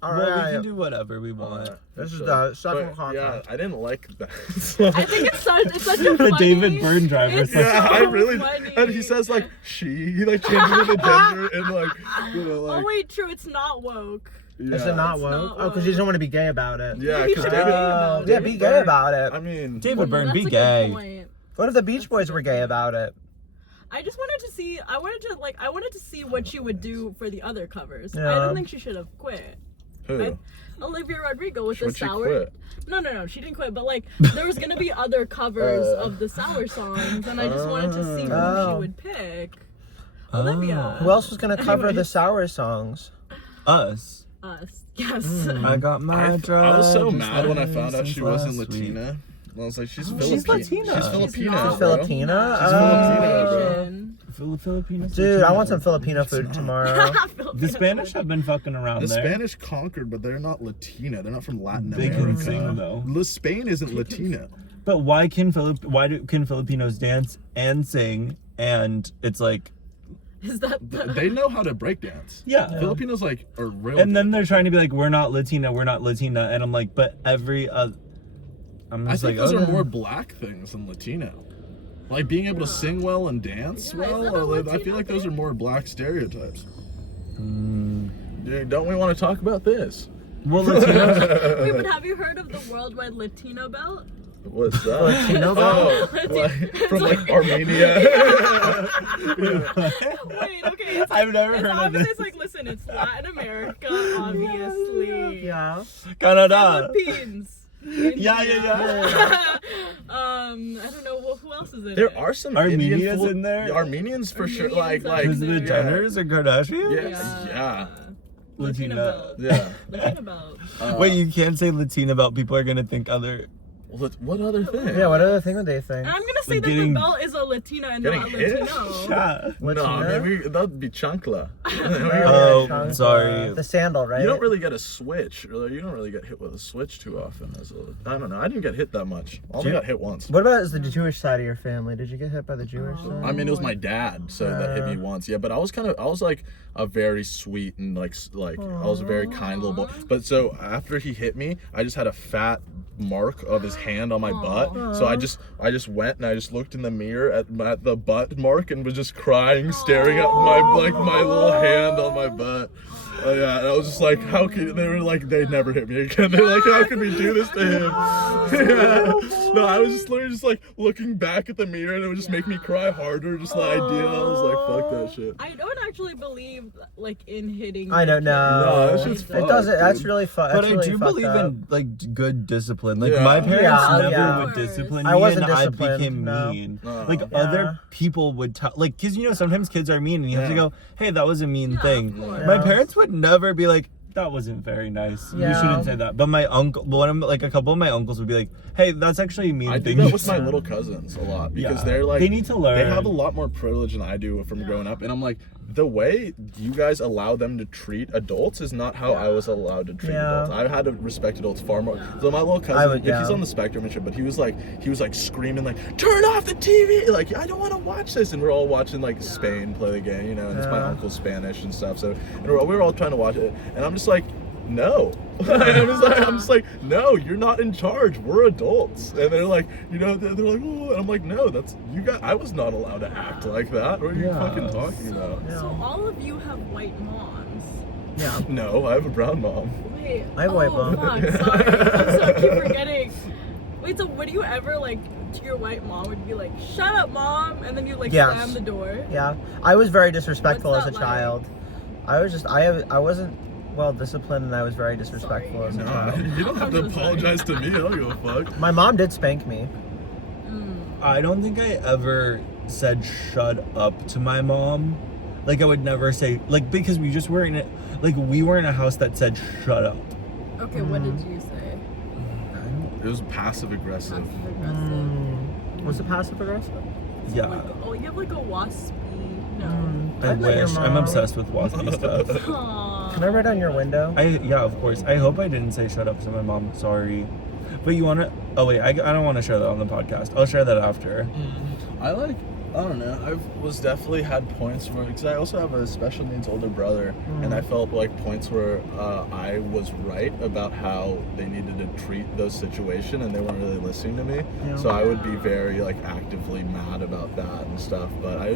All Well, right. we can do whatever we want. This is the second But, yeah, content. I didn't like that. I think it's such a The funny... David Byrne driver. It's Yeah, so I really. funny. And he says like she. He like changes the gender and like, you know, like. Oh wait, true. It's not woke. Yeah. Is it not It's woke? not Oh, because you don't want to be gay about it. Yeah, He because should be David. gay about it. Yeah, be gay about it. I mean, David Byrne, be That's a good gay. point. What if the Beach Boys were gay about it? I just wanted to see. I wanted to see what she would do for the other covers. I Yeah. don't think she should have quit. who? Olivia Rodrigo with the When she sour. quit? No, she didn't quit. But like, there was gonna be other covers of the sour songs, and I just wanted to see who she Oh. would pick. Olivia. Who else was gonna cover the Anyways. sour songs? Us. Us. Yes. I got my I drug. was so just mad when I like found out since she wasn't last week. Latina. I was like, she's Oh, Filipino. she's Latina. She's She's Filipino. not. bro. Filipina? She's Oh. Filipino, Filipinos. Dude, I want some Filipino food tomorrow. The Spanish have been fucking around The there. Spanish conquered, but they're not Latina. They're not from Latin They America. can sing though. Spain isn't Latina. But why can Filipinos dance and sing? And it's like, Is that the... They know how to break dance. yeah. Filipinos like are real. And then they're trying to be like, we're not Latina, and I'm like, but every other. I'm I just think like, those oh, are more black things than Latino. Like being able to sing well and dance Yeah, is well. that a I feel Latino like those thing? are more black stereotypes. Dude, don't we want to talk about this? Well, Latinos. Wait, but have you heard of the worldwide Latino belt? What's that? Latino Oh, like, from like Armenia. Wait, okay. I've never It's heard of obviously, this. it's like, listen, it's Latin America, obviously. Yeah. Canada. Philippines. Yeah. I don't know who else is in There it. are some Armenians Indian in there? Armenians for sure. Like Because of the Yeah. Jenners or Kardashians? Yeah. Latina Latina. belt. Yeah. Latina belt. Wait, you can't say Latina about people are gonna think other. Well, what other thing? Yeah, what other thing would they think? And I'm gonna say Like that getting- the belt is a Latina and Getting not hit? Latino. Yeah. No, Latina? maybe that'd be chancla. Oh, Chancla. sorry. The sandal, right? You don't really get a switch. You don't really get hit with a switch too often. I don't know. I didn't get hit that much. I only got hit once. What about the Jewish side of your family? Did you get hit by the Jewish side? I mean, it was my dad, so that hit me once. Yeah, but I was like a very sweet and like I was a very kind little boy. But so after he hit me, I just had a fat mark of his hand on my butt. So I just went and I just looked in the mirror at the butt mark and was just crying, staring at my little hand on my butt. Oh yeah, and I was just like, how could they were like they'd never hit me again. They're like, how could we do this to him? Yeah. No, I was just literally just like looking back at the mirror and it would just make me cry harder. Just the idea, I was like, fuck that shit. I don't actually believe like in hitting. I don't know. No, that shit's It fucked, doesn't. That's dude. really fun. But I do believe in like good discipline. Like my parents never Yeah. would discipline me, I wasn't and I disciplined, became no. mean. No. Like Yeah. other people would tell, like, cause sometimes kids are mean, and you have to Yeah. go, "Hey, that was a mean Yeah, thing." of course. My Yeah. parents would never be like, "That wasn't very nice. You Yeah. shouldn't say that." But my uncle, a couple of my uncles would be like, "Hey, that's actually a mean I do thing." that you with my said." little cousins a lot because Yeah. they're like They need to learn. They have a lot more privilege than I do from growing up, and I'm like, the way you guys allow them to treat adults is not how I was allowed to treat Yeah. adults. I had to respect adults far more. So my little cousin, yeah. he's on the spectrum and shit, but he was like screaming like, "Turn off the TV!" Like, I don't want to watch this, and we're all watching like Spain play the game, and it's my Yeah. uncle's Spanish and stuff. So and we were all trying to watch it, and I'm just like, no. I'm just like, no, you're not in charge. We're adults. And they're like, they're like, oh, and I'm like, no, that's you got. I was not allowed to act like that. What are you Yeah. fucking talking about? So all of you have white moms. Yeah. No, I have a brown mom. Wait. I have a white mom. Fuck, sorry. I'm so keep forgetting. Wait, so would you ever like to your white mom would be like, "Shut up, mom," and then you like Yes. slam the door? Yeah. I was very disrespectful What's as a that like? child. I wasn't well disciplined, and I was very disrespectful as a child. You don't have to apologize to me. I don't give a fuck. My mom did spank me. I don't think I ever said "shut up" to my mom. Like I would never say like because we just weren't we were in a house that said "shut up." Okay, what did you say? It was passive aggressive. Passive aggressive. Was it passive aggressive? Yeah. Like, oh, you have like a waspy. No. I I'd let your wish. I'm mom- obsessed with waspy stuff. Aww. Can I write on your window? Yeah, of course. I hope I didn't say shut up to my mom. Sorry. But you want to... Oh, wait. I don't want to share that on the podcast. I'll share that after. I like I don't know. I was definitely had points where, because I also have a special needs older brother, and I felt like points where I was right about how they needed to treat those situations, and they weren't really listening to me. Yeah. So I would be very like actively mad about that and stuff. But I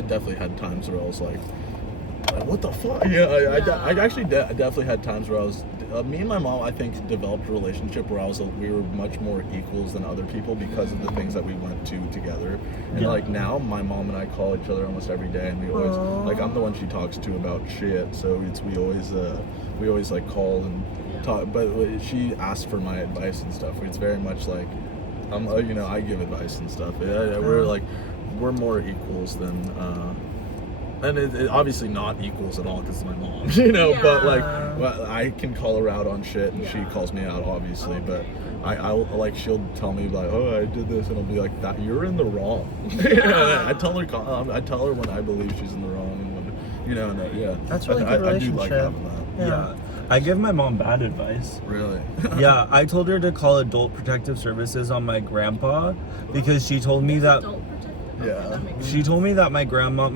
definitely had times where I was like, what the fuck? Yeah, I actually definitely had times where I was. Me and my mom, I think, developed a relationship where we were much more equals than other people because of the things that we went to together. And Yeah. like now, my mom and I call each other almost every day, and we always like I'm the one she talks to about shit. So we always like call and talk. But she asks for my advice and stuff. It's very much like I give advice and stuff. We're more equals than. And it obviously not equals at all because it's my mom, but I can call her out on shit and she calls me out obviously, but I'll like, she'll tell me like, oh, I did this, and I'll be like, that you're in the wrong. I tell her when I believe she's in the wrong, and when, That's really good I do relationship. like having that. Yeah. I give my mom bad advice. Really? Yeah, I told her to call Adult Protective Services on my grandpa because she told me that Adult protective? Okay, Yeah. that makes she told me that my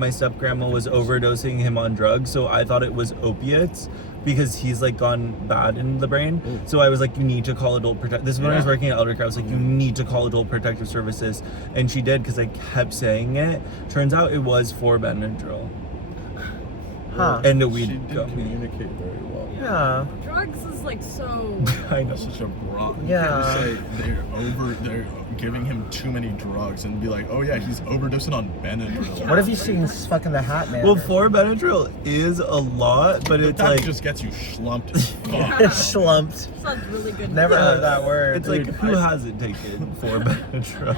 step grandma was overdosing him on drugs, so I thought it was opiates because he's like gone bad in the brain. So I was like, you need to call this is when I was working at Eldercare. I was like, you need to call Adult Protective Services, and she did because I kept saying it. Turns out it was for Benadryl, Huh. and the She weed didn't got me. communicate very well. Yeah. Drugs is like so. I know. That's such a wrong. Yeah. You can't say they're giving him too many drugs and be like, oh yeah, he's overdosing on Benadryl. What if he's seen fucking the Hat Man? Well, 4 Benadryl is a lot, but it's that like just gets you slumped as fuck. Slumped. Sounds really good. Never heard that word. it's like Dude, who hasn't taken 4 Benadryl?